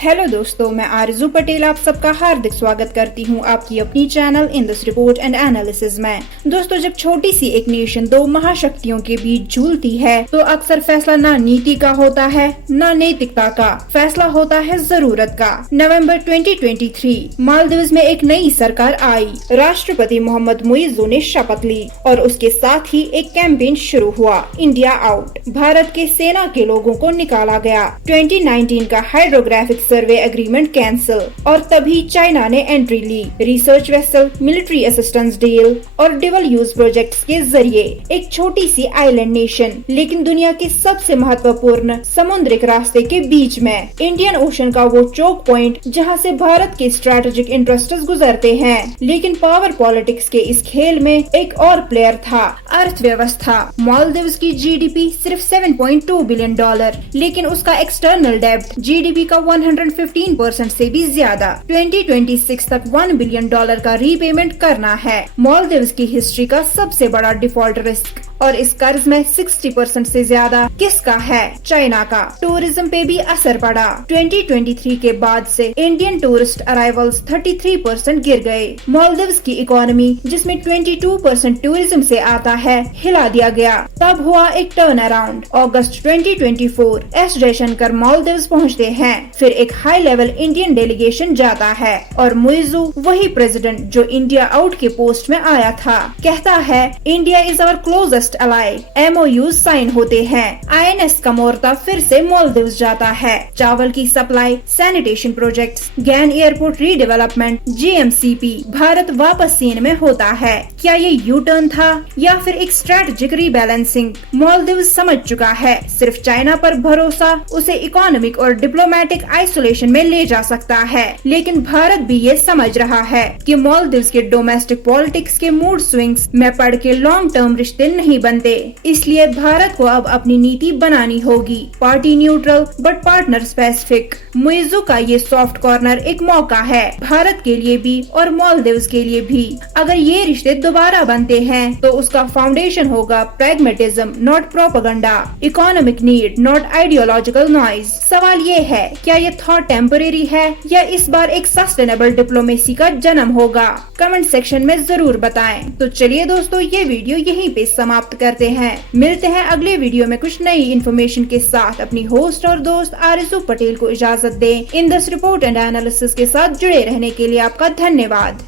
Hello दोस्तों, मैं आरजू पटेल आप सबका हार्दिक स्वागत करती हूं आपकी अपनी channel in this report and analysis में। दोस्तों, जब छोटी सी एक नेशन दो महाशक्तियों के बीच झूलती है तो अक्सर फैसला ना नीति का होता है ना नैतिकता का, फैसला होता है जरूरत का। नवंबर 2023 मालदीव्स में एक नई सरकार आई। राष्ट्रपति मोहम्मद मुइज्जू ने शपथ ली और उसके साथ ही एक कैंपेन शुरू हुआ, इंडिया आउट। भारत के सेना के लोगों को निकाला गया। 2019 का हाइड्रोग्राफिक सर्वे एग्रीमेंट कैंसिल और तभी चाइना ने एंट्री ली। Research vessel, military assistance deal और डबल यूज प्रोजेक्ट्स के जरिए एक छोटी सी आइलैंड नेशन, लेकिन दुनिया के सबसे महत्वपूर्ण समुद्रिक रास्ते के बीच में, इंडियन ओशन का वो चोक पॉइंट जहां से भारत के स्ट्रेटेजिक इंटरेस्ट्स गुजरते हैं। लेकिन पावर पॉलिटिक्स के इस खेल में एक और प्लेयर था, अर्थव्यवस्था। मालदीव्स की जीडीपी सिर्फ $7.2 बिलियन, लेकिन उसका एक्सटर्नल डेब्ट जीडीपी का 115% से भी ज्यादा। 2026 तक $1 बिलियन का रीपेमेंट करना है। मालदीव्स की हिस्ट्री का सबसे बड़ा डिफॉल्ट रिस्क और इस कर्ज में 60% से ज्यादा किसका है? चाइना का। टूरिज्म पे भी असर पड़ा। 2023 के बाद से इंडियन टूरिस्ट अराइवल्स 33% गिर गए। मालदीव्स की इकोनॉमी, जिसमें 22% टूरिज्म से आता है, हिला दिया गया। तब हुआ एक टर्न अराउंड। अगस्त 2024 एस जयशंकर मालदीव्स पहुँचते हैं। फिर एक हाई लेवल इंडियन डेलीगेशन जाता है और मुइज्जू, वही प्रेसिडेंट जो इंडिया आउट के पोस्ट में आया था, कहता है India is our closest ally. MOU sign होते हैं। INS कमोरता फिर से मालदीव्स जाता है। चावल की supply, sanitation projects, Gan airport redevelopment, GMCP, Bharat वापस सीन में होता है। क्या ये यू टर्न था या फिर एक स्ट्रेटेजिक रीबैलेंसिंग? मालदीव्स समझ चुका है सिर्फ चाइना पर भरोसा उसे इकोनॉमिक और डिप्लोमेटिक आइसोलेशन में ले जा सकता है। लेकिन भारत भी ये समझ रहा है कि मालदीव्स के डोमेस्टिक पॉलिटिक्स के मूड स्विंग्स में पड़ के लॉन्ग टर्म रिश्ते नहीं बनते। इसलिए भारत को अब अपनी नीति बनानी होगी, party neutral but partner specific. Muizzu का ये सॉफ्ट कॉर्नर एक मौका है, भारत के लिए भी और मालदीव्स के लिए भी। अगर ये रिश्ते दोबारा बनते हैं तो उसका फाउंडेशन होगा pragmatism not propaganda, economic need not ideological noise. सवाल ये है, क्या ये थॉट टेम्परेरी है या इस बार एक सस्टेनेबल डिप्लोमेसी का जन्म होगा? कमेंट सेक्शन में जरूर बताएं। तो चलिए दोस्तों, ये वीडियो यहीं पे समाप्त करते हैं। मिलते हैं अगले वीडियो में कुछ नई इन्फॉर्मेशन के साथ। अपनी होस्ट और दोस्त आरजू पटेल को इजाजत दें। In this report and analysis के साथ जुड़े रहने के लिए आपका धन्यवाद।